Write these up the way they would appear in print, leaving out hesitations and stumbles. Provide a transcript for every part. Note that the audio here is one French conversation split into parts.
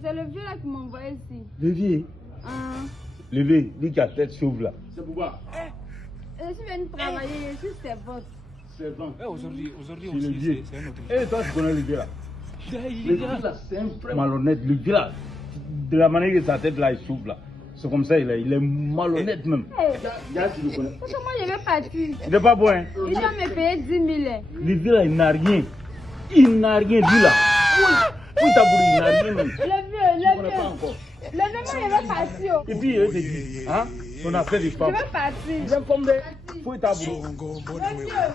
C'est le vieux là qui m'a envoyé ici. Le vieux? Le vieux, lui qui a tête sauve là. C'est pourquoi? Je suis venu travailler, je suis servante. Servante? Aujourd'hui C'est aussi, le vieux. c'est un autre. Et toi, tu connais le vieux là? Le vieux là, c'est un frère malhonnête. Le vieux là, de la manière que sa tête là, il s'ouvre là. C'est comme ça, il est malhonnête même. Regarde si tu le connais. Parce que moi, je vais partir. Il n'est pas bon, hein? Il doit me payer 10 000. Le vieux là, il n'a rien. Il n'a rien, lui là. Oui, t'as voulu, il n'a rien même. Le vieux. Le vieux, moi, je vais partir. Et puis, il te dit, hein? On a fait des femmes. Je vais partir. Il est comme des. Faut t'as voulu. Le vieux,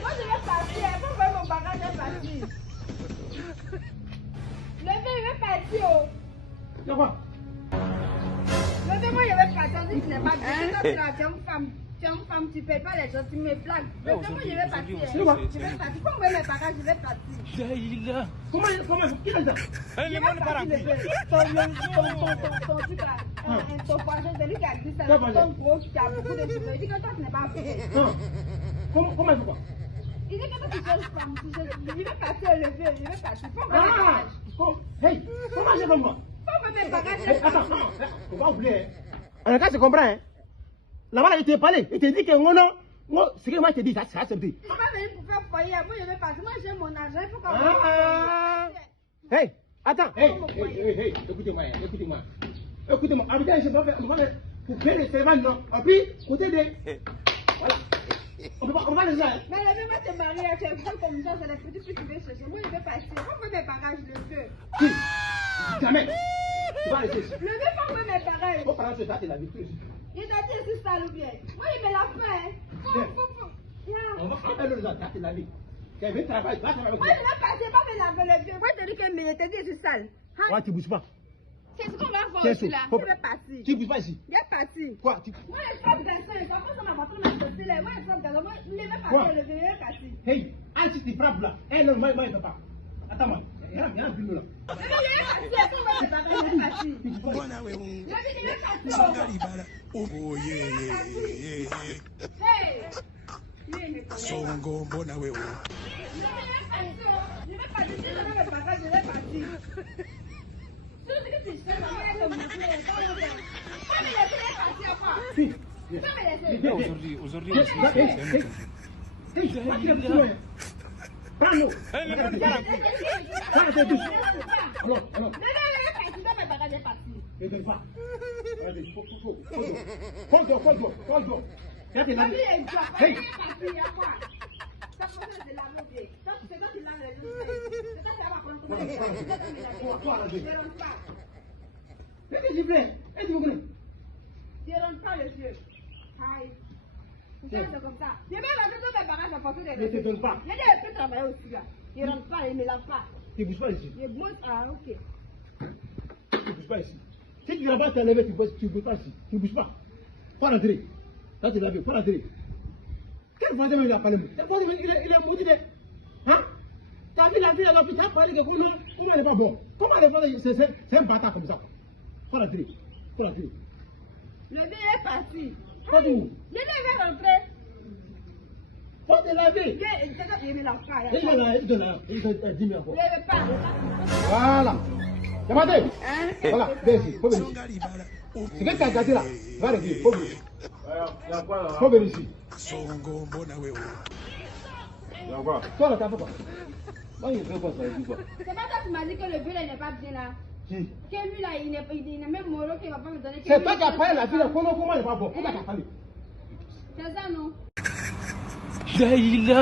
moi, je vais partir. Il faut voir mon bagage, je vais partir. Le vieux, il veut partir. C'est quoi? Le vieux, moi, je vais partir. On dit que tu n'es pas bien. Tu es une femme. Tu es une femme, tu ne payes pas les choses, tu me blagues. Le vieux, moi, je vais partir. Je vais partir. Faut voir mes bagages, je vais partir. Comment qui est ça? Le monde part en couille. Ton voisin, c'est lui qui a dit ça. Ton gros qui a beaucoup de cheveux. Il dit que toi, tu n'es pas fait. Comment il faut quoi? Il dit que toi, tu es une femme. Je vais partir, le vieux, je vais partir. Faut voir mes bagages. Hey, comment j'ai comme moi? Faut voir mes bagages. Attends, faut pas oublier. En cas, tu comprends, hein? Là-bas, il t'a parlé. Il t'a dit que non, ce que moi, je te dis, ça, c'est accepté. Je ne suis pas venu pour faire foyer. Moi, je vais partir. Moi, j'ai mon argent. Il faut qu'on Hey, attends. Hey, écoutez-moi. Écoutez-moi. Habitez, je ne sais pas faire. Pour créer les servants, non. Et puis, côté des. Voilà. On peut pas les faire. Mais le vieux va te marier. Tu es fou comme ça. C'est les petits filles qui viennent chercher. Moi, je vais partir. Faut voir mes bagages, le vieux. Qui? Jamais. Tu vas rester ici. Le vieux, faut voir mes bagages. Faut prendre ce date et la vie. Il t'a dit c'est sale ou bien? Moi, il me l'a fait. On va faire le date et la vie. Tu veux travailler, va travailler. Moi, je vais passer, pas me laver le vieux. Moi, je te dis que il t'a dit c'est sale. Ouais, tu bouges pas. C'est ce qu'on va faire aussi là. Je vais partir. Tu bouges pas ici. Je vais partir. Quoi? Moi, je frappe des seins. Après, ça m'a montré ma chaussée là. Moi, je frappe des seins. Moi, je vais partir, le vieux, je vais partir. Hey, si tu frappes là, non, moi, il ne peut pas. Attends-moi. Il y a un film là. Mais je vais partir. Après, moi, je vais partir. Je vais partir. Je vais partir. Oh, yeah. Hey! Songo, bona we. Je vais partir. Si je vais me bagages, je vais partir. Tout ce que tu sais, ça va être mon frère. Pas me laisser partir, quoi. Pas me laisser. Aujourd'hui aussi, c'est un autre. Prends-nous. Alors. Ne donne pas. Hold-toi. Hey. Je rentre pas le vieux. Aïe. C'est comme ça. Je vais rentrer tous mes bagages en fonction des. Ne te donne pas. Je peux travailler aussi là. Je rentre pas, il ne me lave pas. Tu bouges pas ici. Je bouge, ok. Tu bouges pas ici. Si tu n'as pas te lever, tu bouges pas ici. Tu bouges pas. Pas rentrer. Là, tu l'as vu, pas rentrer. Quel voisin il a parlé? Il est maudit. Hein? T'as vu la vie à l'hôpital parler que comment il n'est pas bon? Comment il est pas c'est un bâtard comme ça. Pas rentrer. Le vieux est parti. Pas d'où? Je devais rentrer. Faut te laver. Il me lave pas. Il te dit encore. Je ne veux pas. Voilà. T'as maté? Voilà, viens ici. Faut venir ici. C'est que tu as gâté là. Va régler. Faut venir. Faut venir ici. Songo, bona we. Toi là, t'as fait quoi? Moi, il fait quoi ça? C'est pas toi qui m'as dit que le vieux n'est pas bien là. Qui? Que lui là, il n'est même moro qu'il va pas me donner. C'est toi qui as parlé la vie, comment il n'est pas bon? Pourquoi tu as parlé? C'est ça non? Daïla.